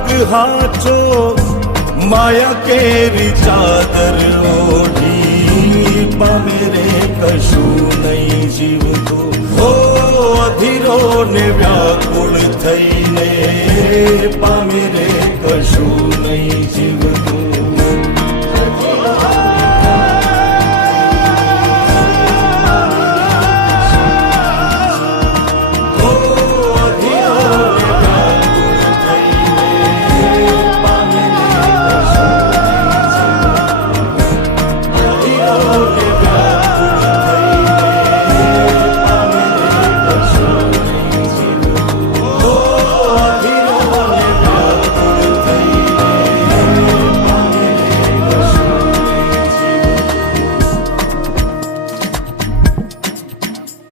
માર્ગ હાચો માયા કેરી ચાદર ઓઢી પામે રે કશું નહીં જીવતો હો અધીરો ને વ્યાકુળ થઈ